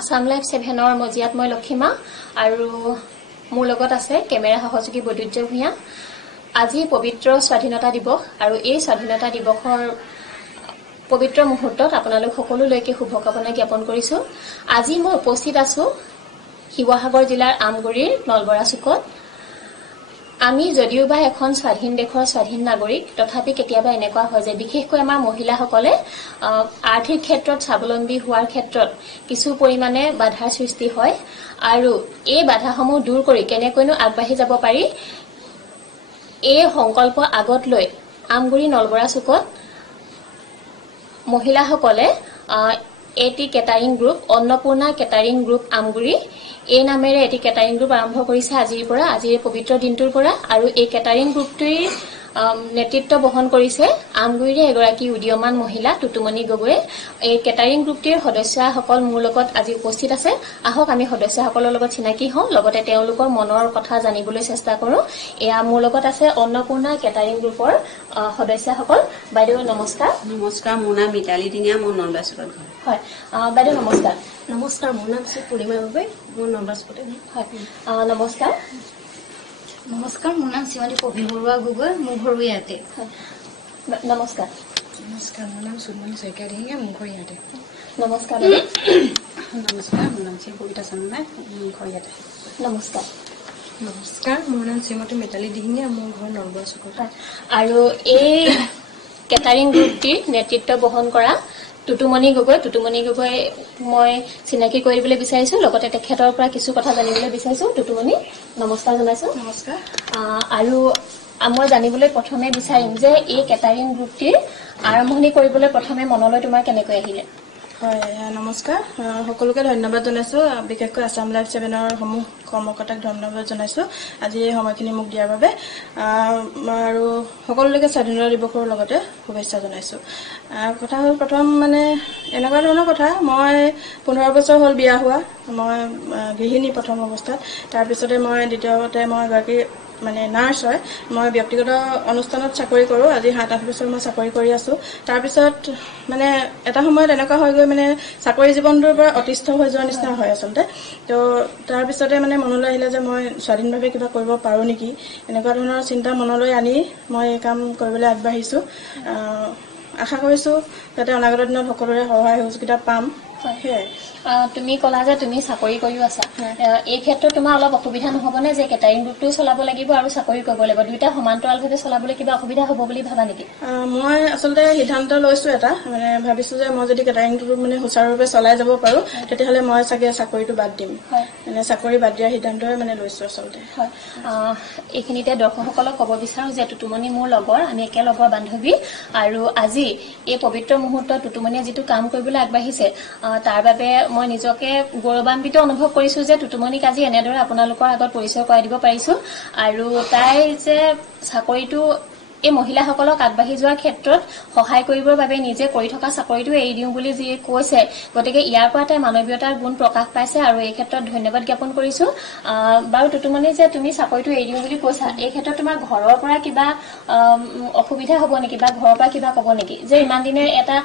Assam live 7ৰ মজিয়াত মই লক্ষীমা আৰু মোৰ লগত আছে কেমেৰা সহযোগী বৈদ্যুৎ ভূঞা। আজি পবিত্ৰ স্বাধীনতা দিৱস আৰু এই স্বাধীনতা দিৱসৰ পবিত্ৰ মুহূৰ্তত আপোনালোক সকলোলৈকে শুভকামনা জ্ঞাপন কৰিছো। আজি মই উপস্থিত আছো শিৱসাগৰ জিলাৰ আমগুৰিৰ নলবৰা চুকত। আমি যদিওবা এখন স্বাধীন দেশৰ স্বাধীন নাগৰিক, তথাপি কেতিয়াবা এনেকুৱা হয় যে বিশেষকৈ আমাৰ মহিলাসকলে আৰ্থিক ক্ষেত্ৰত স্বাৱলম্বী হোৱাৰ ক্ষেত্ৰত কিছু পৰিমাণে বাধাৰ সৃষ্টি হয় আৰু এই বাধাসমূহ দূৰ কৰি কেনেকৈনো আগবাঢ়ি যাব পাৰি এই সংকল্প আগত লৈ আমগুৰি নলবৰা চুকত মহিলাসকলে এটি catering group Annapurna catering group Amguri এই নামেৰে এটি কেটাৰিং গ্ৰুপ আৰম্ভ কৰিছে আজিৰ পবিত্ৰ দিনটোৰ পৰা। আৰু এই কেটাৰিং গ্ৰুপটিৰ নেতৃত্ব বহন কৰিছে আমগুৰিৰে এগৰাকী উদীয়মান মহিলা টুটুমণি গগৈয়ে। এই কেটাৰিং গ্ৰুপটিৰ সদস্যসকল মোৰ লগত আজি উপস্থিত আছে। আহক আমি সদস্যসকলৰ লগত চিনাকি হওঁ, লগতে তেওঁলোকৰ মনৰ কথা জানিবলৈ চেষ্টা কৰোঁ। এয়া মোৰ লগত আছে অন্নপূৰ্ণা কেটাৰিং গ্ৰুপৰ সদস্যসকল। বাইদেউ নমস্কাৰ। নমস্কাৰ, মোৰ নাম মিতালী দিঙীয়া, মোৰ নলবৰা চুকত ঘৰ। হয় বাইদেউ নমস্কাৰ। নমস্কাৰ, মোৰ নাম শ্ৰী পূৰ্ণিমা গগৈ, মোৰ নলবৰা চুকতে ঘৰ। হয় নমস্কাৰ। নমস্কাৰ, মোৰ নাম শ্ৰীমতী পবি বৰুৱা গগৈ, মোৰ ঘৰ ইয়াতে। নমস্কাৰ। নমস্কাৰ, মোৰ নাম সুমন শইকীয়া দিঙীয়া, মোৰ ঘৰ ইয়াতে। নমস্কাৰ। নমস্কাৰ, মোৰ নাম শ্ৰী কবিতা চন্দ্ৰাই, মোৰ ঘৰ ইয়াতে। নমস্কাৰ। নমস্কাৰ, মোৰ নাম শ্ৰীমতী মিতালী দিঙীয়া, মোৰ ঘৰ নলবৰা চুকত। আৰু এই কেটাৰিং গ্ৰুপটিৰ নেতৃত্ব বহন কৰা টুটুমণি গগৈ মই চিনাকি কৰি দিবলৈ বিচাৰিছো, লগতে তেখেতৰ পৰা কিছু কথা জানিবলৈ বিচাৰিছো। টুটুমণি নমস্কাৰ জনাইছো। নমস্কাৰ। আৰু মই জানিবলৈ প্ৰথমে বিচাৰিম যে এই কেটাৰিং গ্ৰুপটিৰ আৰম্ভণি কৰিবলৈ প্ৰথমে মনলৈ তোমাৰ কেনেকৈ আহিলে? হয়, নমস্কাৰ, সকলোকে ধন্যবাদ জনাইছো, বিশেষকৈ আসাম লাইভ 7ৰ সমূহ কৰ্মকৰ্তাক ধন্যবাদ জনাইছো আজি এই সময়খিনি মোক দিয়াৰ বাবে। আৰু সকলোলৈকে স্বাধীনতা দিৱসৰ লগতে শুভেচ্ছা জনাইছো। কথা হ'ল প্ৰথম এনেকুৱা ধৰণৰ কথা, মই 15 বছৰ হ'ল বিয়া হোৱা। মই গৃহিণী প্ৰথম অৱস্থাত, তাৰপিছতে মই দ্বিতীয়তে মই এগৰাকী নাৰ্ছ হয়। মই ব্যক্তিগত অনুষ্ঠানত চাকৰি কৰোঁ। আজি 7-8 বছৰ মই চাকৰি কৰি আছো। তাৰপিছত এটা সময়ত এনেকুৱা হৈ গৈ চাকৰি জীৱনটোৰ পৰা অতিষ্ঠ হৈ যোৱাৰ নিচিনা হয় আচলতে। তো তাৰপিছতে মনলৈ আহিলে যে মই স্বাধীনভাৱে কিবা কৰিব পাৰোঁ নেকি, এনেকুৱা ধৰণৰ চিন্তা মনলৈ আনি মই এই কাম কৰিবলৈ আগবাঢ়িছোঁ। আশা কৰিছোঁ যাতে অনাগত দিনত সকলোৰে সহায় সহযোগিতা পাম। সেয়াই। তুমি ক'লা যে তুমি চাকৰি কৰিও আছা, এই ক্ষেত্ৰত তোমাৰ অলপ অসুবিধা নহ'বনে যে কেটাৰিং গ্ৰুপটোও চলাব লাগিব আৰু চাকৰি কৰিব লাগিব, দুইটা সমান্তৰালভাৱে চলাবলৈ কিবা অসুবিধা হ'ব বুলি ভাবা নেকি? মই আচলতে সিদ্ধান্ত লৈছো এটা, ভাবিছো যে মই যদি কেটাৰিংটো সুচাৰুৰূপে চলাই যাব পাৰোঁ তেতিয়াহ'লে মই চাগে চাকৰিটো বাদ দিম। চাকৰি বাদ দিয়াৰ সিদ্ধান্তই লৈছো আচলতে। হয়, এইখিনিতে দৰ্শকসকলক ক'ব বিচাৰো যে টুটুমণি মোৰ লগৰ, আমি একেলগৰ বান্ধৱী। আৰু আজি এই পবিত্ৰ মুহূৰ্তত টুটুমণিয়ে যিটো কাম কৰিবলৈ আগবাঢ়িছে তাৰ বাবে মই নিজকে গৌৰৱান্বিত অনুভৱ কৰিছো যে টুটুমণিক আজি এনেদৰে আপোনালোকৰ আগত পৰিচয় কৰাই দিব পাৰিছো। আৰু তাই যে চাকৰিটো এই মহিলাসকলক আগবাঢ়ি যোৱাৰ ক্ষেত্ৰত সহায় কৰিবৰ বাবে নিজে কৰি থকা চাকৰিটো এৰি দিওঁ বুলি যি কৈছে, গতিকে ইয়াৰ পৰা তাই মানৱীয়তাৰ গুণ প্ৰকাশ পাইছে আৰু এই ক্ষেত্ৰত ধন্যবাদ জ্ঞাপন কৰিছো। বাৰু টুটুমণি, যে তুমি চাকৰিটো এৰি দিওঁ বুলি কৈছা, এই ক্ষেত্ৰত তোমাৰ ঘৰৰ পৰা কিবা অসুবিধা হ'ব নেকি বা ঘৰৰ পৰা কিবা ক'ব নেকি যে ইমান দিনে এটা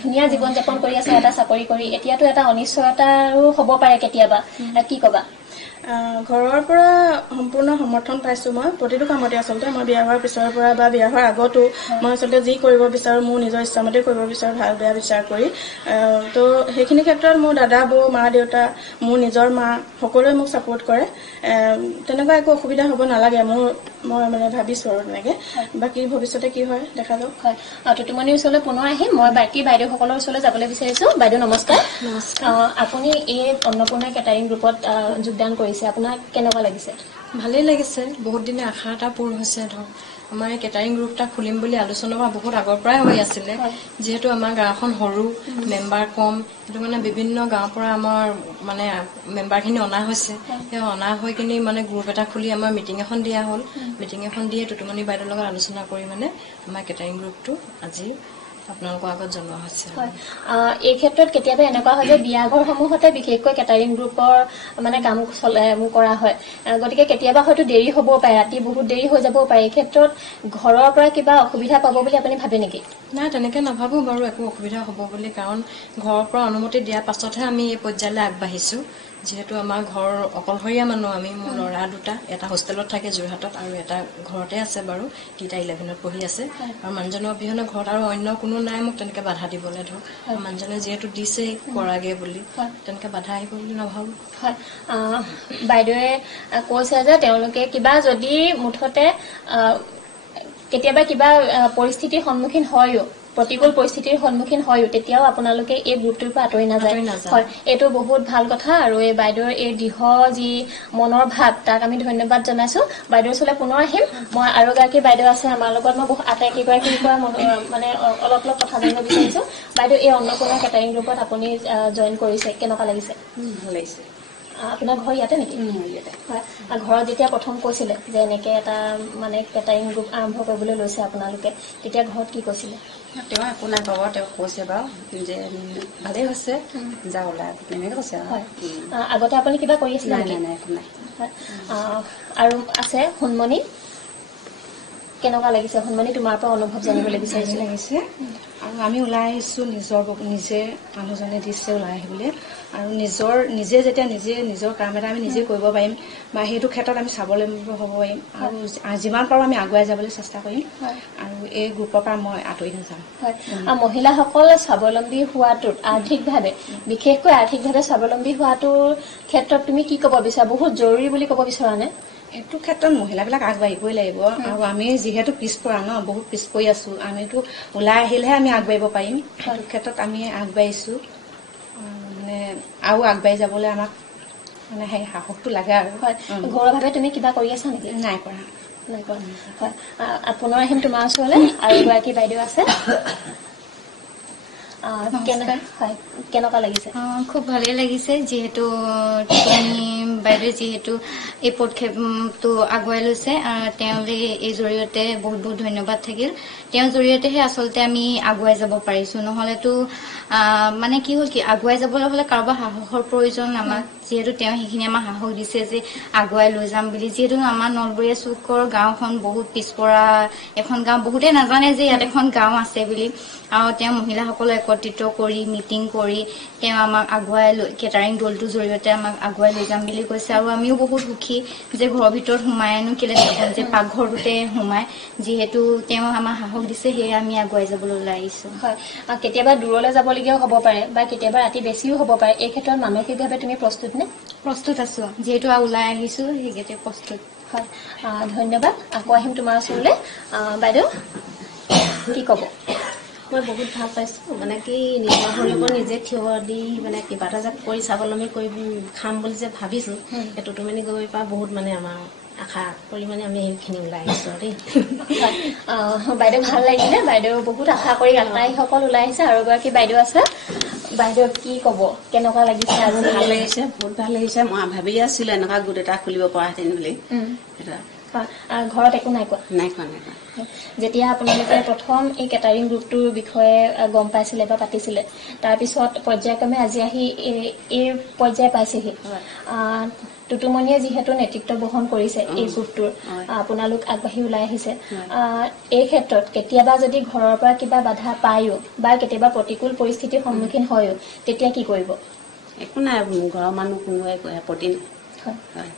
ধুনীয়া জীৱন যাপন কৰি আছে এটা চাকৰি কৰি, এতিয়াতো এটা অনিশ্চয়তাৰো হ'ব পাৰে কেতিয়াবা, কি ক'বা? ঘৰৰ পৰা সম্পূৰ্ণ সমৰ্থন পাইছো। মই প্ৰতিটো কামতে আচলতে মই বিয়া হোৱাৰ পিছৰ পৰা বা বিয়া হোৱাৰ আগতো মই আচলতে যি কৰিব বিচাৰোঁ মোৰ নিজৰ ইচ্ছামতে কৰিব বিচাৰোঁ, ভাল বেয়া বিচাৰ কৰি। তো সেইখিনি ক্ষেত্ৰত মোৰ দাদা, বৌ, মা, দেউতা, মোৰ নিজৰ মা সকলোৱে মোক ছাপোৰ্ট কৰে। তেনেকুৱা একো অসুবিধা হ'ব নালাগে মই ভাবিছো আৰু তেনেকে। বাকী ভৱিষ্যতে কি হয় দেখা যাওক। হয়, টুটুমণিৰ ওচৰলৈ পুনৰ আহিম। মই বাকী বাইদেউসকলৰ ওচৰলৈ যাবলৈ বিচাৰিছো। বাইদেউ নমস্কাৰ। আপুনি এই অন্নপূৰ্ণা কেটাৰিং গ্ৰুপত যোগদান কৰিছে, আপোনাক কেনেকুৱা লাগিছে? ভালেই লাগিছে, বহুত দিনে আশা এটা পূৰ হৈছে। আমাৰ এই কেটাৰিং গ্ৰুপ এটা খুলিম বুলি আলোচনা বহুত আগৰ পৰাই হৈ আছিলে। যিহেতু আমাৰ গাঁওখন সৰু, মেম্বাৰ কম, সেইটো বিভিন্ন গাঁৱৰ পৰা আমাৰ মেম্বাৰখিনি অনা হৈছে। সেই অনা হৈ কিনি গ্ৰুপ এটা খুলি আমাৰ মিটিং এখন দিয়া হ'ল। মিটিং এখন দিয়ে টুটুমণি বাইদেউৰ লগত আলোচনা কৰি আমাৰ কেটাৰিং গ্ৰুপটো আজি আপোনালোকৰ আগত জনোৱা হৈছে। এই ক্ষেত্ৰত কেতিয়াবা এনেকুৱা হয় যে বিয়াঘৰসমূহতে বিশেষকৈ কেটাৰিং গ্ৰুপৰ মানে কাম কৰা হয়, গতিকে কেতিয়াবা হয়তো দেৰি হ'ব পাৰে, ৰাতি বহুত দেৰি হৈ যাবও পাৰে। এই ক্ষেত্ৰত ঘৰৰ পৰা কিবা অসুবিধা পাব বুলি আপুনি ভাবে নেকি? নাই, তেনেকে নাভাবো বাৰু একো অসুবিধা হ'ব বুলি, কাৰণ ঘৰৰ পৰা অনুমতি দিয়াৰ পাছতহে আমি এই পৰ্যায়লৈ আগবাঢ়িছো। যিহেতু আমাৰ ঘৰ অকলশৰীয়া মানুহ, আমি মোৰ ল'ৰা দুটা, এটা হোষ্টেলত থাকে যোৰহাটত আৰু এটা ঘৰতে আছে বাৰু, দুটা 11ত পঢ়ি আছে। আৰু মানুহজনৰ অবিহনে ঘৰত আৰু অন্য কোনো নাই মোক তেনেকে বাধা দিবলৈ। ধৰক মানুহজনে যিহেতু দিছে কৰাগে বুলি, তেনেকে বাধা আহিব বুলি নাভাবো। বাইদেৱে কৈছে যে তেওঁলোকে কিবা যদি মুঠতে কেতিয়াবা কিবা পৰিস্থিতিৰ সন্মুখীন হয়ও, প্ৰতিকূল পৰিস্থিতিৰ সন্মুখীন হয়ও, তেতিয়াও আপোনালোকে এই গ্ৰুপটোৰ পৰা আঁতৰি নাযায়। হয়, এইটো বহুত ভাল কথা। আৰু এই বাইদেউৰ এই দৃঢ় যি মনৰ ভাৱ, তাক আমি ধন্যবাদ জনাইছো। বাইদেউৰ ওচৰলৈ পুনৰ আহিম। মই আৰু এগৰাকী বাইদেউ আছে আমাৰ লগত, মই বহুত আটাইকেইগৰাকীৰ পৰা মানে অলপ কথা জানিব বিচাৰিছো। বাইদেউ, এই অন্নপূৰ্ণা কেটাৰিং গ্ৰুপত আপুনি জইন কৰিছে, কেনেকুৱা লাগিছে? ভাল লাগিছে। আপোনাৰ ঘৰ ইয়াতে নেকি? ইয়াতে। হয়, ঘৰত যেতিয়া প্ৰথম কৈছিলে যে এনেকে এটা মানে কেটাৰিং গ্ৰুপ আৰম্ভ কৰিবলৈ লৈছে আপোনালোকে, তেতিয়া ঘৰত কি কৈছিলে? তেওঁ একো নাই ক'ব, তেওঁ কৈছে বাৰু যে ভালেই হৈছে, যা ওলাই তেনেকৈ কৈছে। হয়, আগতে আপুনি কিবা কৰি আছিলে নেকি? নাই, একো নাই। আৰু আছে সোণমণি, কেনেকুৱা লাগিছে সোণমণি? তোমাৰ পৰা অনুভৱ জানিবলৈ বিচাৰিছো। লাগিছে, আৰু আমি ওলাই আহিছোঁ নিজে মানুহজনে দিছে ওলাই আহিবলৈ, আৰু নিজে যেতিয়া নিজৰ কাম এটা আমি নিজে কৰিব পাৰিম বা সেইটো ক্ষেত্ৰত আমি স্বাৱলম্বী হ'ব পাৰিম, আৰু যিমান পাৰোঁ আমি আগুৱাই যাবলৈ চেষ্টা কৰিম, আৰু এই গ্ৰুপৰ পৰা মই আঁতৰি নাযাম। হয়, মহিলাসকল স্বাৱলম্বী হোৱাটোত আৰ্থিকভাৱে, বিশেষকৈ আৰ্থিকভাৱে স্বাৱলম্বী হোৱাটোৰ ক্ষেত্ৰত তুমি কি ক'ব বিচাৰা? বহুত জৰুৰী বুলি ক'ব বিচৰা নে? এইটো ক্ষেত্ৰত মহিলাবিলাক আগবাঢ়িবই লাগিব, আৰু আমি যিহেতু পিছপৰা বহুত পিছ পৰি আছো, আমিতো ওলাই আহিলেহে আমি আগবাঢ়িব পাৰিম। সেইটো ক্ষেত্ৰত আমি আগবাঢ়িছো, মানে আৰু আগবাঢ়ি যাবলৈ আমাক মানে সেই সাহসটো লাগে। আৰু ঘৰুৱাভাৱে তুমি কিবা কৰি আছা নেকি? নাই কৰা। হয়, পুনৰ আহিম তোমাৰ ওচৰলৈ। আৰু এগৰাকী বাইদেউ আছে, কেনেকুৱা লাগিছে? খুব ভালেই লাগিছে, যিহেতু বাইদেৱে যিহেতু এই পদক্ষেপটো আগুৱাই লৈছে, তেওঁলৈ এই জৰিয়তে বহুত বহুত ধন্যবাদ থাকিল। তেওঁৰ জৰিয়তেহে আচলতে আমি আগুৱাই যাব পাৰিছো, নহলেতো মানে কি হ'ল কি, আগুৱাই যাবলৈ হলে কাৰোবাৰ সাহসৰ প্ৰয়োজন আমাক, যিহেতু তেওঁ সেইখিনি আমাক সাহস দিছে যে আগুৱাই লৈ যাম বুলি। যিহেতু আমাৰ নলবৰীয়া চুকৰ গাঁওখন বহুত পিছপৰা এখন গাঁও, বহুতে নাজানে যে ইয়াত এখন গাঁও আছে বুলি। আৰু তেওঁ মহিলাসকলক একত্ৰিত কৰি মিটিং কৰি তেওঁ আমাক আগুৱাই লৈ কেটাৰিং দলটোৰ জৰিয়তে আমাক আগুৱাই লৈ যাম বুলি কৈছে। আৰু আমিও বহুত সুখী যে ঘৰৰ ভিতৰত সোমাইনো কেলে নাথাকোঁ, যে পাকঘৰটোতে সোমাই, যিহেতু তেওঁ আমাক সাহস দিছে, সেয়ে আমি আগুৱাই যাবলৈ ওলাই আহিছোঁ। হয়, কেতিয়াবা দূৰলৈ যাবলগীয়াও হ'ব পাৰে বা কেতিয়াবা ৰাতি বেছিও হ'ব পাৰে, এই ক্ষেত্ৰত মানসিকভাৱে তুমি প্ৰস্তুত নে? প্ৰস্তুত আছো, যিহেতু ওলাই আহিছো সেইকেইটা প্ৰস্তুত। হয়, ধন্যবাদ। আকৌ আহিম তোমাৰ ওচৰলৈ। বাইদেউ, কি ক'ব? মই বহুত ভাল পাইছোঁ, মানে কি নিজৰ ভৰিৰ ওপৰত নিজে থিয় দি মানে কিবা এটা যে কৰি স্বাৱলম্বী কৰি খাম বুলি যে ভাবিছোঁ, সেইটোতো মানে গৈ পৰা বহুত মানে আমাৰ আশা কৰি মানে আমি সেইখিনি ওলাই আহিছোঁ দেই। বাইদেউ ভাল লাগিলে, বাইদেউ বহুত আশা কৰি আটাইসকল ওলাই আহিছে। আৰু এগৰাকী বাইদেউ আছে, বাইদেউ কি ক'ব, কেনেকুৱা লাগিছে? আৰু ভাল লাগিছে, বহুত ভাল লাগিছে। মই ভাবি আছিলোঁ এনেকুৱা গোট এটা খুলিব পৰাহেঁতেন বুলি। ঘৰত একো নাই কোৱা? নাই কোৱা। যেতিয়া আপোনালোকে প্ৰথম এই কেটাৰিং গ্ৰুপটোৰ বিষয়ে গম পাইছিলে বা পাতিছিলে, তাৰপিছত পৰ্যায়ক্ৰমে আজি আহি এই পৰ্যায় পাইছেহি। টুটুমণিয়ে যিহেতু নেতৃত্ব বহন কৰিছে এই গ্ৰুপটোৰ, আপোনালোক আগবাঢ়ি ওলাই আহিছে। এই ক্ষেত্ৰত কেতিয়াবা যদি ঘৰৰ পৰা কিবা বাধা পায়ো বা কেতিয়াবা প্ৰতিকূল পৰিস্থিতিৰ সন্মুখীন হয়ো, তেতিয়া কি কৰিব? একো নাই, ঘৰৰ মানুহ কোনোৱে আপত্তি নাই।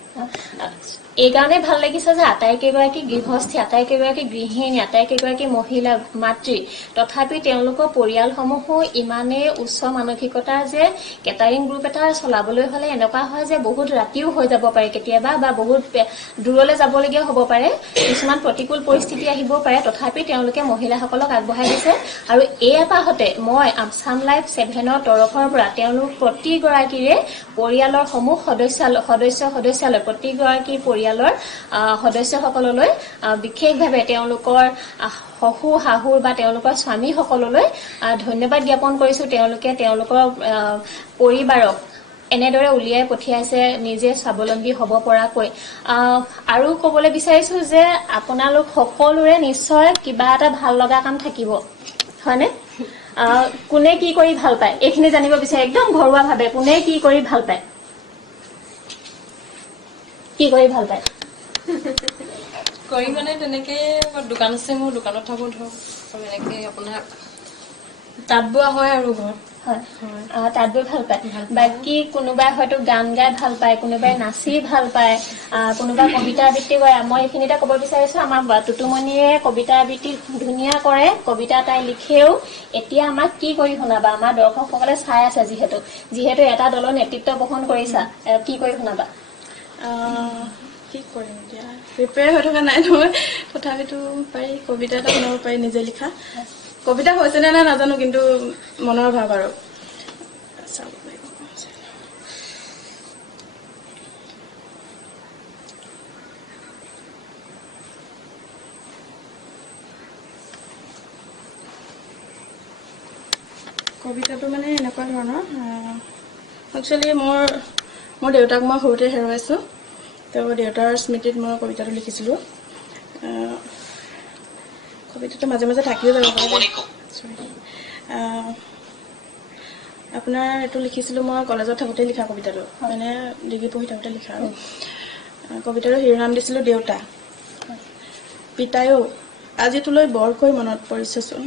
এই কাৰণে ভাল লাগিছে যে আটাইকেইগৰাকী গৃহস্থী, আটাইকেইগৰাকী গৃহিণী, আটাইকেইগৰাকী মহিলা মাতৃ, তথাপি তেওঁলোকৰ পৰিয়ালসমূহো ইমানেই উচ্চ মানসিকতাৰ যে কেটাৰিং গ্ৰুপ এটা চলাবলৈ হলে এনেকুৱা হয় যে বহুত ৰাতিও হৈ যাব পাৰে কেতিয়াবা, বা বহুত দূৰলৈ যাবলগীয়া হ'ব পাৰে, কিছুমান প্ৰতিকূল পৰিস্থিতি আহিব পাৰে, তথাপি তেওঁলোকে মহিলাসকলক আগবঢ়াই দিছে। আৰু এই এপাহতে মই আছাম লাইফ 7ৰ তৰফৰ পৰা তেওঁলোক প্ৰতিগৰাকীৰে পৰিয়ালৰ সমূহ সদস্যালৈ প্ৰতিগৰাকী পৰিয়ালৰ সদস্যসকললৈ বিশেষভাৱে তেওঁলোকৰ শহু শাহুৰ বা তেওঁলোকৰ স্বামীসকললৈ ধন্যবাদ জ্ঞাপন কৰিছো। তেওঁলোকে তেওঁলোকৰ পৰিবাৰক এনেদৰে উলিয়াই পঠিয়াইছে নিজে স্বাৱলম্বী হ'ব পৰাকৈ। আৰু ক'বলৈ বিচাৰিছো যে আপোনালোক সকলোৰে নিশ্চয় কিবা এটা ভাল লগা কাম থাকিব, হয়নে কোনে কি কৰি ভাল পায় এইখিনি জানিব বিচাৰে একদম ঘৰুৱা ভাৱে কোনে কি কৰি ভাল পায় কি কৰি ভাল পায় কৰি মানে তেনেকে দোকান আছে মোৰ দোকানত থাকো ধৰক আৰু এনেকে আপোনাৰ তাঁত বোৱা হয় আৰু ঘৰত হয় তাঁত বৈ ভাল পায় বাকী কোনোবাই হয়তো গান গাই ভাল পায় কোনোবাই নাচি ভাল পায় কোনোবাই কবিতা আবৃত্তি কৰে মই এইখিনিতে ক'ব বিচাৰিছো আমাৰ টুটুমণিয়ে কবিতা আবৃত্তি ধুনীয়া কৰে কবিতা তাই লিখেও এতিয়া আমাক কি কৰি শুনাবা আমাৰ দৰ্শকসকলে চাই আছে যিহেতু এটা দলৰ নেতৃত্ব বহন কৰিছা কি কৰি শুনাবা কি কৰিম এতিয়া প্ৰিপেয়াৰ হৈ থকা নাই নহয় তথাপিতো পাৰি কবিতা এটা শুনাব পাৰি নিজে লিখা কবিতা হৈছে নে নাই নাজানো কিন্তু মনৰ ভাৱ আৰু কবিতাটো মানে এনেকুৱা ধৰণৰ একচুৱেলি মোৰ দেউতাক মই সৰুতে হেৰুৱাইছোঁ তেওঁ দেউতাৰ স্মৃতিত মই কবিতাটো লিখিছিলোঁ কবিতাটো মাজে মাজে থাকিও যাব পাৰে আপোনাৰ এইটো লিখিছিলোঁ মই কলেজত থাকোঁতে লিখা কবিতাটো মানে ডিগ্ৰী পঢ়ি থাকোঁতে লিখা আৰু কবিতাটো শিৰোনাম দিছিলোঁ দেউতা পিতায়ো আজি তোলৈ বৰকৈ মনত পৰিছেচোন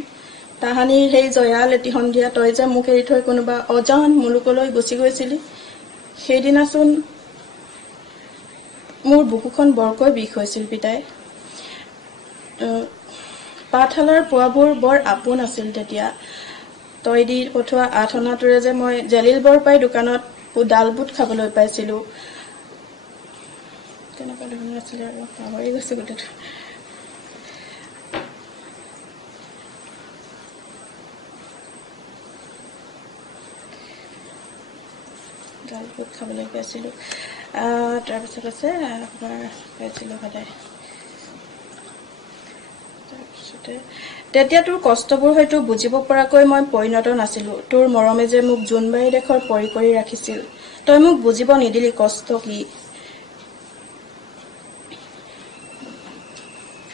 তাহানিৰ সেই জয়াল এটি সন্ধিয়া তই যে মোক এৰি থৈ কোনোবা অজান মুলুকলৈ গুচি গৈছিলি সেইদিনাচোন মোৰ বুকুখন বৰকৈ বিষ হৈছিল পিতাই পাঠশালাৰ পোৱাবোৰ বৰ আপোন আছিল তেতিয়া তই দি পঠোৱা 8 অনাটোৰে যে মই জেলিল বৰপাই দোকানত ডাল বুট খাবলৈ পাইছিলোঁ তেনেকুৱা ধৰণৰ আছিলে আৰু পাহৰি গৈছোঁ গোটেইটো ডাল বুট খাবলৈ পাইছিলোঁ তাৰপিছত আছে আপোনাৰ পাইছিলোঁ সদায় তাৰপিছতে তেতিয়া তোৰ কষ্টবোৰ হয়তো বুজিব পৰাকৈ মই পৰিণত নাছিলোঁ তোৰ মৰমে যে মোক জোনবাৰী দেশৰ পৰি কৰি ৰাখিছিল তই মোক বুজিব নিদিলি কষ্ট কি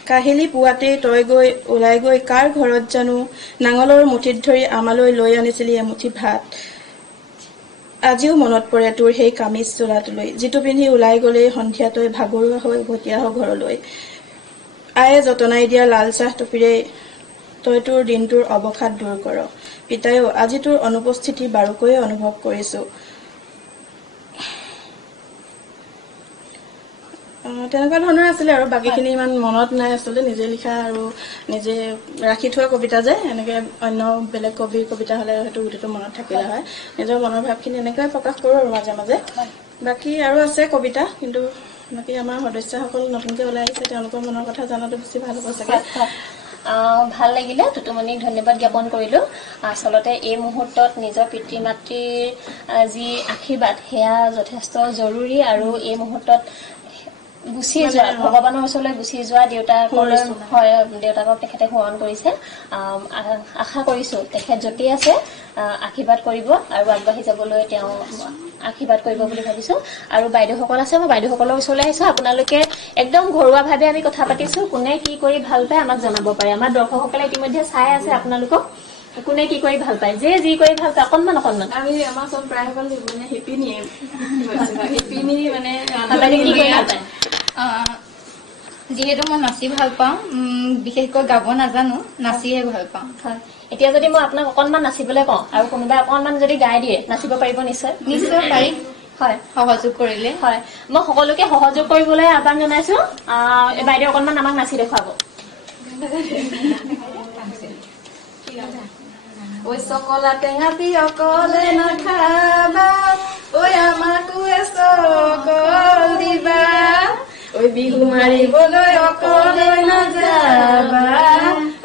কাহিলী পুৱাতেই তই ওলাই গৈ কাৰ ঘৰত জানো নাঙলৰ মুঠিত ধৰি আমালৈ লৈ আনিছিলি এমুঠি ভাত আজিও মনত পৰে তোৰ সেই কামিজ চোলাটোলৈ যিটো পিন্ধি ওলাই গ'লেই সন্ধিয়া তই ভাগৰুৱা হৈ উভতি আহ ঘৰলৈ আয়ে যতনাই দিয়া লাল চাহ টুপিৰে তই তোৰ দিনটোৰ অৱসাদ দূৰ কৰ পিতায়ো আজি তোৰ অনুপস্থিতি বাৰুকৈয়ে অনুভৱ কৰিছো তেনেকুৱা ধৰণৰ আছিলে আৰু বাকীখিনি ইমান মনত নাই আচলতে নিজে লিখা আৰু নিজে ৰাখি থোৱা কবিতা যে এনেকে অন্য বেলেগ কবিৰ কবিতা হ'লে হয়তো গোটেইটো মনত থাকিলে হয় নিজৰ মনৰ ভাৱখিনি এনেকৈ প্ৰকাশ কৰোঁ আৰু মাজে মাজে বাকী আৰু আছে কবিতা কিন্তু বাকী আমাৰ সদস্যসকল নতুনকৈ ওলাই আহিছে তেওঁলোকৰ মনৰ কথা জনাটো বেছি ভাল হ'ব চাগে ভাল লাগিলে টুটুমণিক ধন্যবাদ জ্ঞাপন কৰিলোঁ আচলতে এই মুহূৰ্তত নিজৰ পিতৃ মাতৃৰ যি আশীৰ্বাদ সেয়া যথেষ্ট জৰুৰী আৰু এই মুহূৰ্তত গুচি যোৱা ভগৱানৰ ওচৰলৈ গুচি যোৱা দেউতাকক তেখেতে সোঁৱৰণ কৰিছে আশা কৰিছোঁ তেখেত য'তেই আছে আশীৰ্বাদ কৰিব আৰু আগবাঢ়ি যাবলৈ তেওঁ আশীৰ্বাদ কৰিব বুলি ভাবিছোঁ আৰু বাইদেউসকল আছে মই বাইদেউসকলৰ ওচৰলৈ আহিছোঁ আপোনালোকে একদম ঘৰুৱাভাৱে আমি কথা পাতিছোঁ কোনে কি কৰি ভাল পায় আমাক জনাব পাৰে আমাৰ দৰ্শকসকলে ইতিমধ্যে চাই আছে আপোনালোকক কোনে কি কৰি ভাল পায় যে যি কৰি ভাল পায় অকণমান আমি আমাৰ চব প্ৰায়সকল মানে শিপিনী মানে কি কৰি ভাল পায় যিহেতু মই নাচি ভাল পাওঁ বিশেষকৈ গাব নাজানো নাচিহে ভাল পাওঁ এতিয়া যদি মই আপোনাক অকণমান নাচিবলৈ কওঁ আৰু কোনোবাই অকণমান যদি গাই দিয়ে নাচিব পাৰিব নিশ্চয় পাৰিম হয় সহযোগ কৰিলে হয় মই সকলোকে সহযোগ কৰিবলৈ আহ্বান জনাইছো বাইদেউ অকণমান আমাক নাচি দেখুৱাব ঐ চকলা টেঙা দি অকলে নাখাবা ঐ আমাকো চকল দিবা ঐ বিহু মাৰিবলৈ অকলে নাযাবা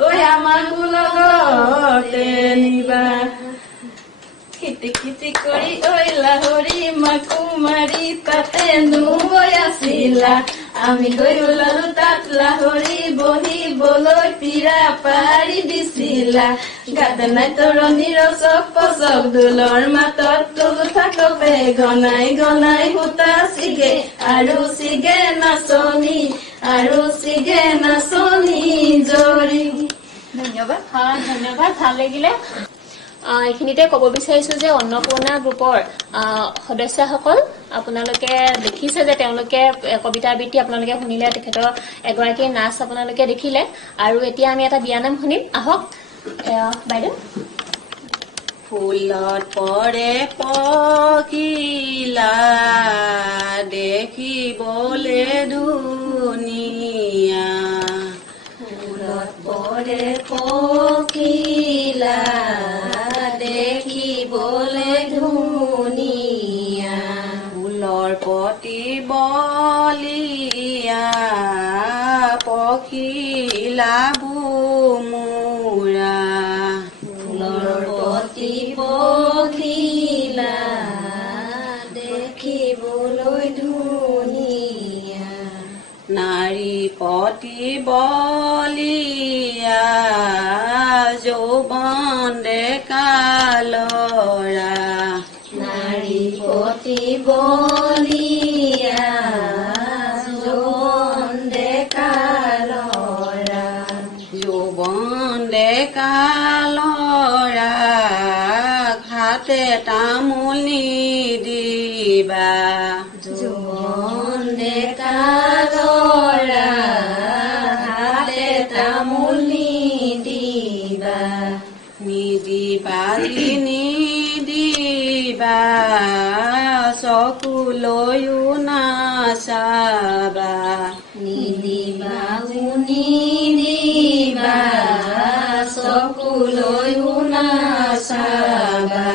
ঐ আমাকো লগতে নিবা খিটি খিটি কৰি ঐ লাহৰি মাকো মাৰি তাতে নৈ আছিলা আমি গৈ ওলালো তাত লাহৰি বহিবলৈ পিৰা পাৰি দিছিলা গাতে নাই তৰণিৰ চক পচক দোলৰ মাতত তোলো থাকবে গনাই গনাই সূতা চিগে আৰু চিগে নাচনি জৰি ধন্যবাদ। হয় ধন্যবাদ, ভাল লাগিলে। এইখিনিতে ক'ব বিচাৰিছো যে অন্নপূৰ্ণা গ্ৰুপৰ সদস্যসকল আপোনালোকে দেখিছে যে তেওঁলোকে কবিতা আবৃত্তি আপোনালোকে শুনিলে, তেখেতৰ এগৰাকী নাচ আপোনালোকে দেখিলে, আৰু এতিয়া আমি এটা বিয়ানাম শুনিম। আহক বাইদেউ। ফুলত পৰে পখিলা দেখিবলে ধুনীয়া, ফুলত পৰে পখিলা দেখিবলে ধুনীয়া, ফুলৰ প্ৰতি বলিয়া পখিলা বুমুৰা, ফুলৰ প্ৰতি পখিলা দেখিবলৈ ধুনীয়া, নাৰী প্ৰতি বলিয়া যৌৱন ডেকা ল'ৰা, নাৰী প্ৰতি বলিয়া যৌৱন ডেকা ল'ৰা, যৌৱন ডেকা ল'ৰা হাতে তামোল নিদিবা, যৌৱন ডেকা ল'ৰা হাতে তামোল নিদিবা, নিদিবা নিদিবা চকুলৈও নাচাবা, নিদিবা নিদিবা চকুলৈও নাচাবা,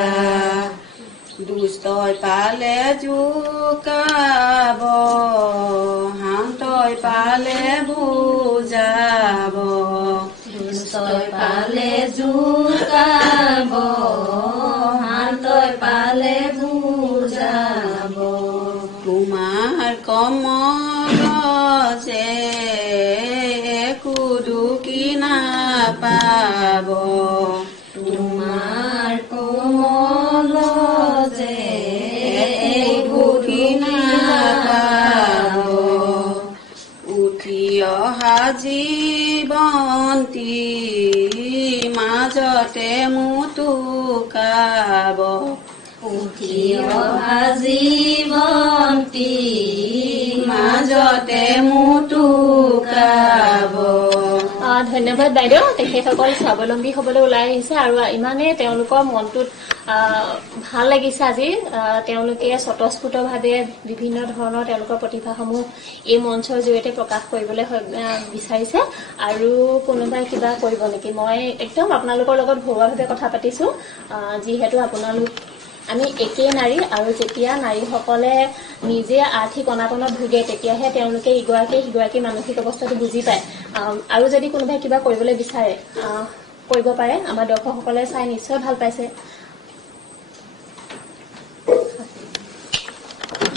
দুষ্টই পালে জোকাব হাতই পালে বুজাব, দুষ্টই পালে জোকাব হাতই পালে বুজাব, তোমাৰ কমল যে একো দুখী নাপাব, তোমাৰ কোমল যে একো দুখী নাপাব, উঠি অহা জীৱন্তী মাজতে মুটুকাব, উঠি অহা জীৱন্তী মাজতে মুটুকাব। ধন্যবাদ বাইদেউ। তেখেতসকল স্বাৱলম্বী হবলৈ ওলাই আহিছে আৰু ইমানেই তেওঁলোকৰ মনটোত ভাল লাগিছে আজি। তেওঁলোকে স্বতঃস্ফূৰ্তভাৱে বিভিন্ন ধৰণৰ তেওঁলোকৰ প্ৰতিভাসমূহ এই মঞ্চৰ জৰিয়তে প্ৰকাশ কৰিবলৈ বিচাৰিছে। আৰু কোনোবাই কিবা কৰিব নেকি? মই একদম আপোনালোকৰ লগত ঘৰুৱাভাৱে কথা পাতিছো, যিহেতু আপোনালোক আমি একেই নাৰী, আৰু যেতিয়া নাৰীসকলে নিজে আৰ্থিক অনাটনত ভোগে তেতিয়াহে তেওঁলোকে ইগৰাকীয়ে সিগৰাকীৰ মানসিক অৱস্থাটো বুজি পায়। আৰু যদি কোনোবাই কিবা কৰিবলৈ বিচাৰে কৰিব পাৰে। আমাৰ দৰ্শকসকলে চাই নিশ্চয় ভাল পাইছে।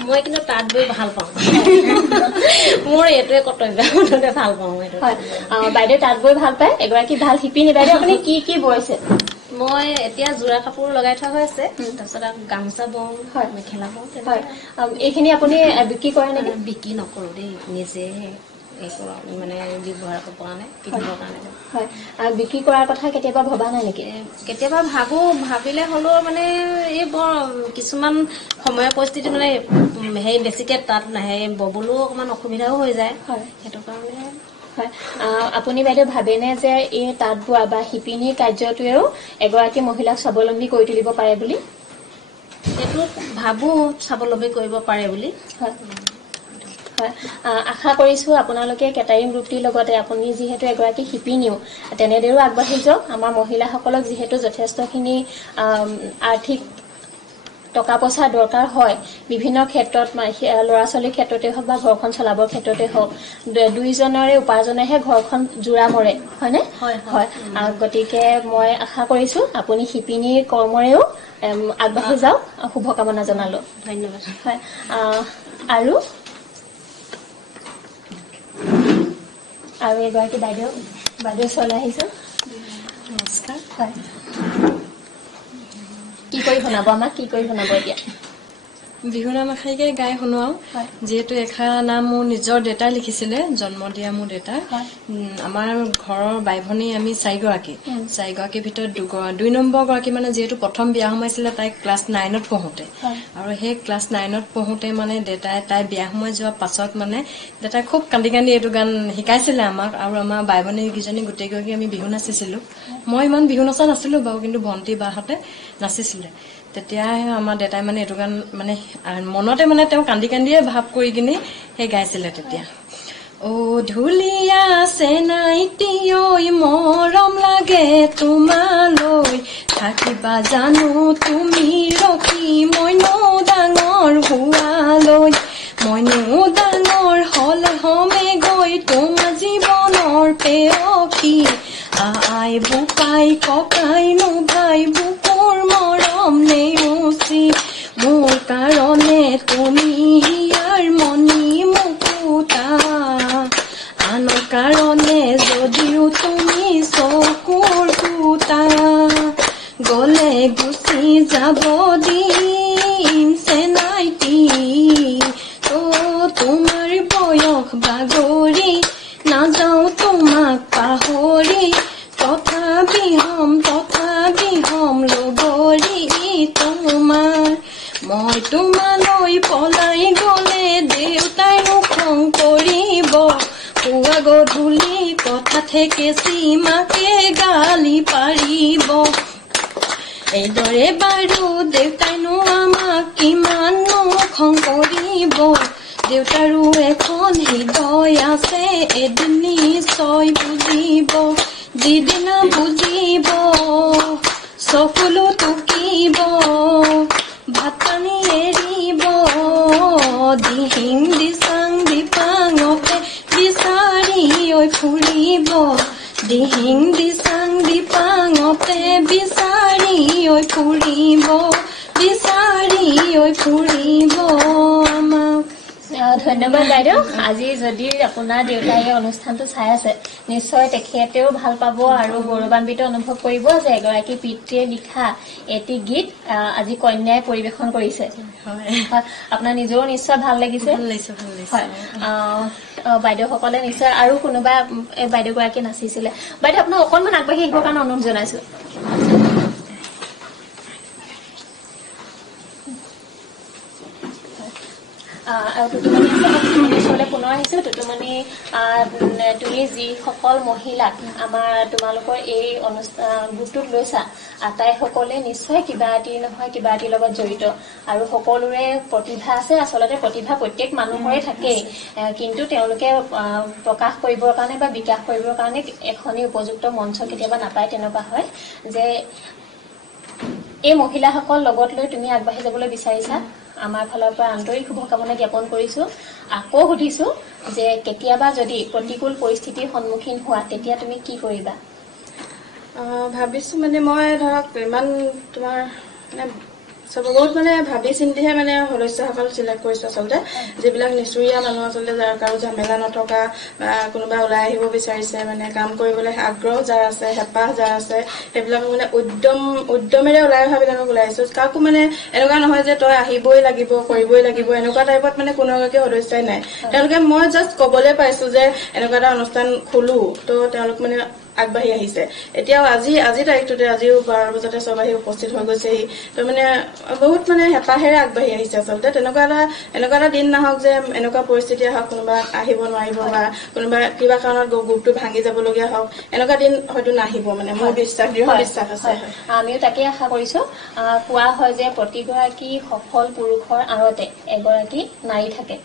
মই কিন্তু তাঁত বৈ ভাল পাওঁ, মোৰ এইটোৱে কৰ্তব্য, ভাল পাওঁ এইটো। বাইদেউ তাঁত বৈ ভাল পায়, এগৰাকী ভাল শিপিনী। বাইদেউ আপুনি কি কি বৈছে? মই এতিয়া যোৰা কাপোৰ লগাই থোৱা হৈ আছে, তাৰপিছত গামোচা বওঁ, মেখেলা বওঁ। এইখিনি আপুনি বিক্ৰী কৰে নেকি? বিক্ৰী নকৰো দেই, নিজে মানে ব্যৱহাৰ কৰিব কাৰণে, পিন্ধিবৰ কাৰণে। হয়, বিক্ৰী কৰাৰ কথা কেতিয়াবা ভবা নাই নেকি? কেতিয়াবা ভাবিলে হ'লেও মানে এই বৰ কিছুমান সময় পৰিস্থিতি মানে সেই বেছিকে তাত ববলৈও অকমান অসুবিধাও হৈ যায়। হয়, সেইটো কাৰণে। হয়, আপুনি বাইদেউ ভাবেনে যে এই তাঁত বোৱা বা শিপিনীৰ কাৰ্যটোৱেও এগৰাকী মহিলাক স্বাৱলম্বী কৰি তুলিব পাৰে বুলি? সেইটো ভাবো, স্বাৱলম্বী কৰিব পাৰে বুলি। হয়, হয়, আশা কৰিছো আপোনালোকে কেটাৰিং গ্ৰুপটিৰ লগতে আপুনি যিহেতু এগৰাকী শিপিনীও তেনেদৰেও আগবাঢ়ি যাওক। আমাৰ মহিলাসকলক যিহেতু যথেষ্টখিনি আৰ্থিক টকা পইচাৰ দৰকাৰ হয় বিভিন্ন ক্ষেত্ৰত, ল'ৰা ছোৱালীৰ ক্ষেত্ৰতে হওক বা ঘৰখন চলাবৰ ক্ষেত্ৰতে হওক, দুইজনৰে উপাৰ্জনেহে ঘৰখন জোৰা মৰে, হয়নে? হয়, গতিকে মই আশা কৰিছো আপুনি শিপিনীৰ কৰ্মৰেও আগবাঢ়ি যাওক, শুভকামনা জনালো। ধন্যবাদ। হয়, আৰু এগৰাকী বাইদেউ ওচৰলৈ আহিছো। নমস্কাৰ। হয়, কি কৰি শুনাব আমাক? কি কৰি শুনাব এতিয়া? বিহুনাম এষাৰিকে গাই শুনোৱাও যিহেতু এষাৰ নাম মোৰ নিজৰ দেউতাই লিখিছিলে জন্ম দিয়া মোৰ দেউতাই আমাৰ ঘৰৰ বাই ভনী আমি 4গৰাকীৰ ভিতৰত 2 নম্বৰ গৰাকী মানে যিহেতু প্ৰথম বিয়া সোমাইছিলে তাই ক্লাছ 9ত পঢ়োতে আৰু সেই ক্লাছ 9ত পঢ়োতে মানে দেউতাই তাই বিয়া সোমাই যোৱাৰ পাছত মানে দেউতাই খুব কান্দি কান্দি এইটো গান শিকাইছিলে আমাক আৰু আমাৰ বাই ভনী কেইজনী গোটেইগৰাকী আমি বিহু নাচিছিলো মই ইমান বিহু নচা নাছিলো বাৰু কিন্তু ভণ্টি বাহঁতে নাচিছিলে তেতিয়া আমাৰ দেউতাই মানে এইটো গান মানে মনতে মানে তেওঁ কান্দি কান্দিয়ে ভাৱ কৰি কিনি সেই গাইছিলে তেতিয়া ও ধুলিয়া চেনাইটি ঐ মৰম লাগে তোমালৈ থাকিবা জানো তুমি ৰখি মইনো ডাঙৰ হোৱালৈ মইনো ডাঙৰ হলে হমে গৈ তোমাৰ জীৱনৰ পেয়সী আই বুকাই ককাই নো ভাই বুকুৰ মৰম নেওচি মোৰ কাৰণে তুমি হিয়াৰ মণি মুকুতা আনৰ কাৰণে যদিও তুমি চকুৰ কুটা গলে গুচি যাব দিম চেনাইটি তো তোমাৰ বয়স বাগৰি নাযাওঁ তোমাক পাহৰি তথাপি হম লগৰী তোমাৰ মই তোমালৈ পলাই গলে দেউতাইনো খং কৰিব পুৱা গধূলি কথা থেকে সীমাকে গালি পাৰিব এইদৰে বাৰু দেউতাইনো আমাক কিমাননো খং কৰিব দেউতাৰো এখন হৃদয় আছে এদিন নিশ্চয় বুজিব যিদিনা বুজিব চকুলো টুকিব ভাত পানী এৰিব দিহিং দিচাং দিপাঙতে বিচাৰি ঐ ফুৰিব দিহিং দিচাং দিপাঙতে বিচাৰি ঐ ফুৰিব আমাক ধন্যবাদ বাইদেউ আজি যদি আপোনাৰ দেউতাই অনুষ্ঠানটো চাই আছে নিশ্চয় তেখেতেও ভাল পাব আৰু গৌৰৱান্বিত অনুভৱ কৰিব যে এগৰাকী পিতৃয়ে লিখা এটি গীত আজি কন্যাই পৰিবেশন কৰিছে আপোনাৰ নিজৰো নিশ্চয় ভাল লাগিছে বাইদেউসকলে নিশ্চয় আৰু কোনোবা বাইদেউগৰাকী নাচিছিলে বাইদেউ আপোনাক অকণমান আগবাঢ়ি আহিবৰ কাৰণে অনুৰোধ জনাইছো টুটুমণি পুনৰ আহিছো টুটুমণি তুমি যিসকল মহিলাক আমাৰ তোমালোকৰ এই গোটটোত লৈছা আটাইসকলে নিশ্চয় কিবা এটি নহয় কিবা এটিৰ লগত জড়িত আৰু সকলোৰে প্ৰতিভা আছে আচলতে প্ৰতিভা প্ৰত্যেক মানুহৰে থাকেই কিন্তু তেওঁলোকে প্ৰকাশ কৰিবৰ কাৰণে বা বিকাশ কৰিবৰ কাৰণে এখনি উপযুক্ত মঞ্চ কেতিয়াবা নাপায় তেনেকুৱা হয় যে এই মহিলাসকল লগত লৈ তুমি আগবাঢ়ি যাবলৈ বিচাৰিছা আমাৰ ফালৰ পৰা আন্তৰিক শুভকামনা জ্ঞাপন কৰিছো আকৌ সুধিছো যে কেতিয়াবা যদি প্ৰতিকূল পৰিস্থিতিৰ সন্মুখীন হোৱা তেতিয়া তুমি কি কৰিবা ভাবিছো মানে মই ধৰক ইমান তোমাৰ মানে বহুত মানে ভাবি চিন্তিহে মানে সদস্যসকল চিলেক্ট কৰিছো আচলতে যিবিলাক নিচুৰীয়া মানুহ আচলতে যাৰ কাৰো ঝামেলা নথকা কোনোবা ওলাই আহিব বিচাৰিছে মানে কাম কৰিবলৈ আগ্ৰহ যাৰ আছে হেঁপাহ যাৰ আছে সেইবিলাক মানে উদ্যমেৰে ওলাই অহাবিলাকক ওলাই আহিছো কাকো মানে এনেকুৱা নহয় যে তই আহিবই লাগিব কৰিবই লাগিব এনেকুৱা টাইপত মানে কোনো এগৰাকী সদস্যই নাই তেওঁলোকে মই জাষ্ট কবলৈ পাইছো যে এনেকুৱা এটা অনুষ্ঠান খোলো তো তেওঁলোক মানে আগবাঢ়ি আহিছে এতিয়াও আজি তাৰিখটোতে আজিও 12 বজাতে সব আহি উপস্থিত হৈ গৈছেহি তো মানে বহুত মানে হেঁপাহেৰে আগবাঢ়ি আহিছে আচলতে এনেকুৱা এটা দিন নাহক যে এনেকুৱা পৰিস্থিতি আহক কোনোবা আহিব নোৱাৰিব বা কোনোবা কিবা কাৰণত গ্ৰুপটো ভাঙি যাবলগীয়া হওক এনেকুৱা দিন হয়তো নাহিব মানে মোৰ দৃঢ় বিশ্বাস আছে আমিও তাকে আশা কৰিছো কোৱা হয় যে প্ৰতিগৰাকী সফল পুৰুষৰ আঁৰতে এগৰাকী নাৰী থাকে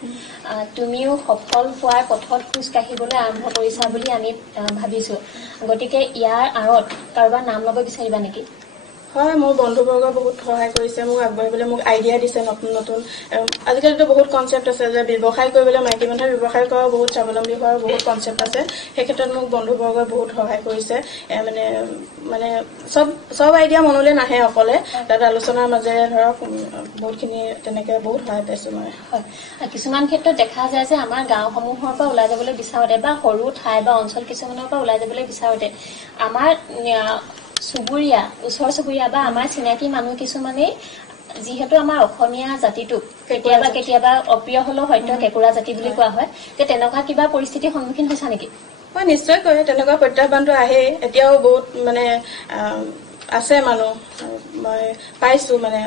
তুমিও সফল হোৱাৰ পথত খোজ কাঢ়িবলৈ আৰম্ভ কৰিছা বুলি আমি ভাবিছো গতিকে ইয়াৰ আঁৰত কাৰোবাৰ নাম ল'ব বিচাৰিবা নেকি হয় মোৰ বন্ধুবৰ্গ বহুত সহায় কৰিছে মোক আগবাঢ়িবলৈ মোক আইডিয়া দিছে নতুন আজিকালিতো বহুত কনচেপ্ট আছে যে ব্যৱসায় কৰিবলৈ মাইকী মানুহে ব্যৱসায় কৰা বহুত স্বাৱলম্বী হোৱাৰ বহুত কনচেপ্ট আছে সেই ক্ষেত্ৰত মোক বন্ধুবৰ্গই বহুত সহায় কৰিছে মানে সব আইডিয়া মনলৈ নাহে অকলে তাত আলোচনাৰ মাজেৰে ধৰক বহুতখিনি তেনেকে বহুত সহায় পাইছো মই কিছুমান ক্ষেত্ৰত দেখা যায় যে আমাৰ গাঁওসমূহৰ পৰা ওলাই যাবলৈ বিচাৰোতে বা সৰু ঠাই বা অঞ্চল কিছুমানৰ পৰা ওলাই যাবলৈ বিচাৰোতে আমাৰ ওচৰ চুবুৰীয়া বা আমাৰ চিনাকি মানুহ কিছুমানে যিহেতু আমাৰ অসমীয়া জাতিটোক কেতিয়াবা কেতিয়াবা অপ্ৰিয় হলেও হয়তো কেঁকুৰা জাতি বুলি কোৱা হয় যে তেনেকুৱা কিবা পৰিস্থিতিৰ সন্মুখীন হৈছা নেকি হয় নিশ্চয়কৈ তেনেকুৱা প্ৰত্যাহ্বানটো আহে এতিয়াও বহুত মানে আছে মানুহ মই পাইছো মানে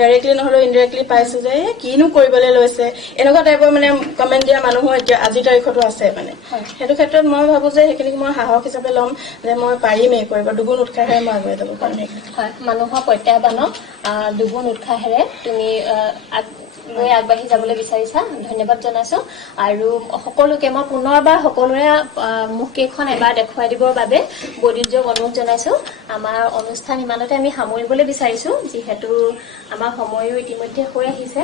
ডাইৰেক্টলি নহলেও ইনডাইৰেক্টলি পাইছো যে কিনো কৰিবলৈ লৈছে এনেকুৱা টাইপৰ মানে কমেণ্ট দিয়া মানুহো এতিয়া আজিৰ তাৰিখতো আছে মানে সেইটো ক্ষেত্ৰত মই ভাবো যে সেইখিনিক মই সাহস হিচাপে ল'ম যে মই পাৰিমেই কৰিব দুগুণ উৎসাহেৰে মই আগুৱাই যাব পাৰিম হয় মানুহৰ প্ৰত্যাহ্বানক দুগুণ উৎসাহেৰে তুমি লৈ আগবাঢ়ি যাবলৈ বিচাৰিছা ধন্যবাদ জনাইছো আৰু সকলোকে মই পুনৰবাৰ সকলোৰে মুখকেইখন এবাৰ দেখুৱাই দিবৰ বাবে বৈদিৰ্যক অনুৰোধ জনাইছো আমাৰ অনুষ্ঠান ইমানতে আমি সামৰিবলৈ বিচাৰিছো যিহেতু আমাৰ সময়ো ইতিমধ্যে হৈ আহিছে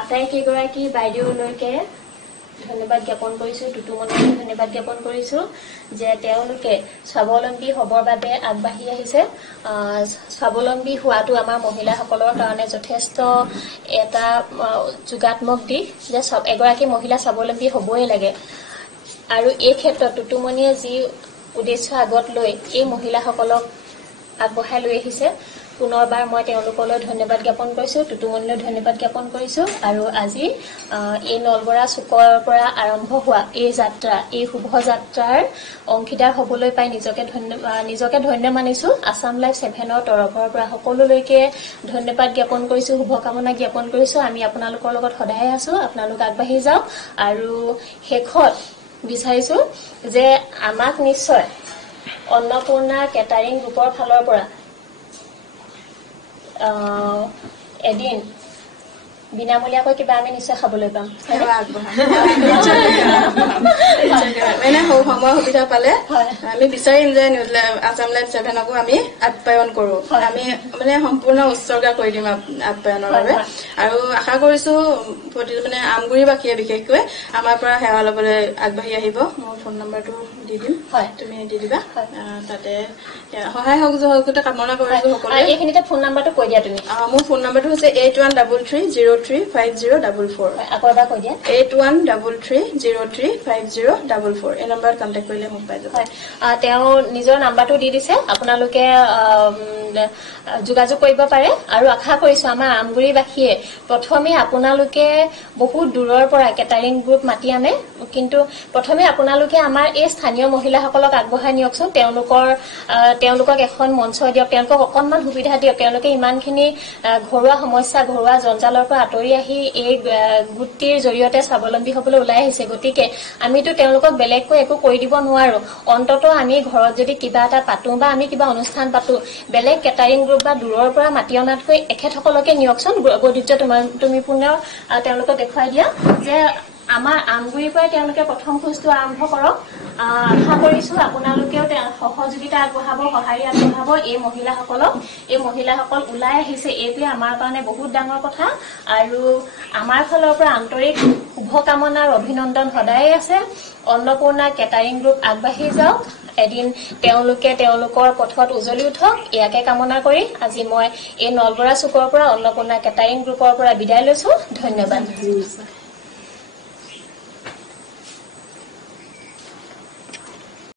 আটাইকেইগৰাকী বাইদেউলৈকে ধন্যবাদ জ্ঞাপন কৰিছো টুটুমণিক ধন্যবাদ জ্ঞাপন কৰিছো যে তেওঁলোকে স্বাৱলম্বী হবৰ বাবে আগবাঢ়ি আহিছে স্বাৱলম্বী হোৱাটো আমাৰ মহিলাসকলৰ কাৰণে যথেষ্ট এটা যোগাত্মক দিশ যে এগৰাকী মহিলা স্বাৱলম্বী হ'বই লাগে আৰু এই ক্ষেত্ৰত টুটুমণিয়ে যি উদ্দেশ্য আগত লৈ এই মহিলাসকলক আগবঢ়াই লৈ আহিছে পুনৰবাৰ মই তেওঁলোকলৈ ধন্যবাদ জ্ঞাপন কৰিছো টুটুমণিলৈ ধন্যবাদ জ্ঞাপন কৰিছো আৰু আজি এই নলবৰা চুকৰ পৰা আৰম্ভ হোৱা এই যাত্ৰা এই শুভ যাত্ৰাৰ অংশীদাৰ হ'বলৈ পাই নিজকে ধন্য মানিছো আসাম লাইভ 7ৰ তৰফৰ পৰা সকলোলৈকে ধন্যবাদ জ্ঞাপন কৰিছো শুভকামনা জ্ঞাপন কৰিছো আমি আপোনালোকৰ লগত সদায় আছো আপোনালোক আগবাঢ়ি যাওক আৰু শেষত বিচাৰিছো যে আমাক নিশ্চয় অন্নপূৰ্ণা কেটাৰিং গ্ৰুপৰ ফালৰ পৰা এদিন বিনামূলীয়াকৈ কিবা আমি নিশ্চয় খাবলৈ পাম মানে সময় সুবিধা পালে আমি বিচাৰিম যে আসাম লাইভ 7কো আমি আপ্যায়ন কৰো আমি মানে সম্পূৰ্ণ উৎসৰ্গা কৰি দিম আপ্যায়নৰ বাবে আৰু আশা কৰিছো মানে আমগুৰিবাসীয়ে বিশেষকৈ আমাৰ পৰা সেৱা লবলৈ আগবাঢ়ি আহিব মোৰ ফোন নম্বৰটো দি দিম তুমি দি দিবা তাতে সহায় সহযোগিতা কামনা কৰিছো সকলোৱে এইখিনিতে ফোন নম্বৰটো কৈ দিয়া তুমি মোৰ ফোন নম্বৰটো হৈছে 8133035044 আকৌ এবাৰ কৈ দিয়া 8133035044 এই নম্বৰত কণ্টেক্ট কৰিলে মোক পাই যাব তেওঁ নিজৰ নাম্বাৰটো দি দিছে আপোনালোকে যোগাযোগ কৰিব পাৰে আৰু আশা কৰিছো আমাৰ আমগুৰিবাসীয়ে প্ৰথমে আপোনালোকে বহুত দূৰৰ পৰা কেটাৰিং গ্ৰুপ মাতি আনে কিন্তু প্ৰথমে আপোনালোকে আমাৰ এই স্থানীয় মহিলাসকলক আগবঢ়াই নিয়কচোন তেওঁলোকক এখন মঞ্চ দিয়ক তেওঁলোকক অকণমান সুবিধা দিয়ক তেওঁলোকে ইমানখিনি ঘৰুৱা সমস্যা ঘৰুৱা জঞ্জালৰ পৰা আঁতৰি আহি এই গোটটিৰ জৰিয়তে স্বাৱলম্বী হ'বলৈ ওলাই আহিছে গতিকে আমিতো তেওঁলোকক বেলেগকৈ একো কৰি দিব নোৱাৰো অন্ততঃ আমি ঘৰত যদি কিবা এটা পাতো বা আমি কিবা অনুষ্ঠান পাতো বেলেগ কেটাৰিং গ্ৰুপ বা দূৰৰ পৰা মাতি অনাতকৈ এখেতসকলকে নিয়কচোন বৈদিৰ্য তুমি পুনৰ তেওঁলোকক দেখুৱাই দিয়া যে আমাৰ আমগুৰিৰ পৰাই তেওঁলোকে প্ৰথম খোজটো আৰম্ভ কৰক আশা কৰিছো আপোনালোকেও সহযোগিতা আগবঢ়াব সঁহাৰি আগবঢ়াব এই মহিলাসকল ওলাই আহিছে এইটোৱে আমাৰ কাৰণে বহুত ডাঙৰ কথা আৰু আমাৰ ফালৰ পৰা আন্তৰিক শুভকামনা আৰু অভিনন্দন সদায় আছে অন্নপূৰ্ণা কেটাৰিং গ্ৰুপ আগবাঢ়ি যাওক এদিন তেওঁলোকে তেওঁলোকৰ পথত উজলি উঠক ইয়াকে কামনা কৰি আজি মই এই নলবৰা চুকৰ পৰা অন্নপূৰ্ণা কেটাৰিং গ্ৰুপৰ পৰা বিদায় লৈছো ধন্যবাদ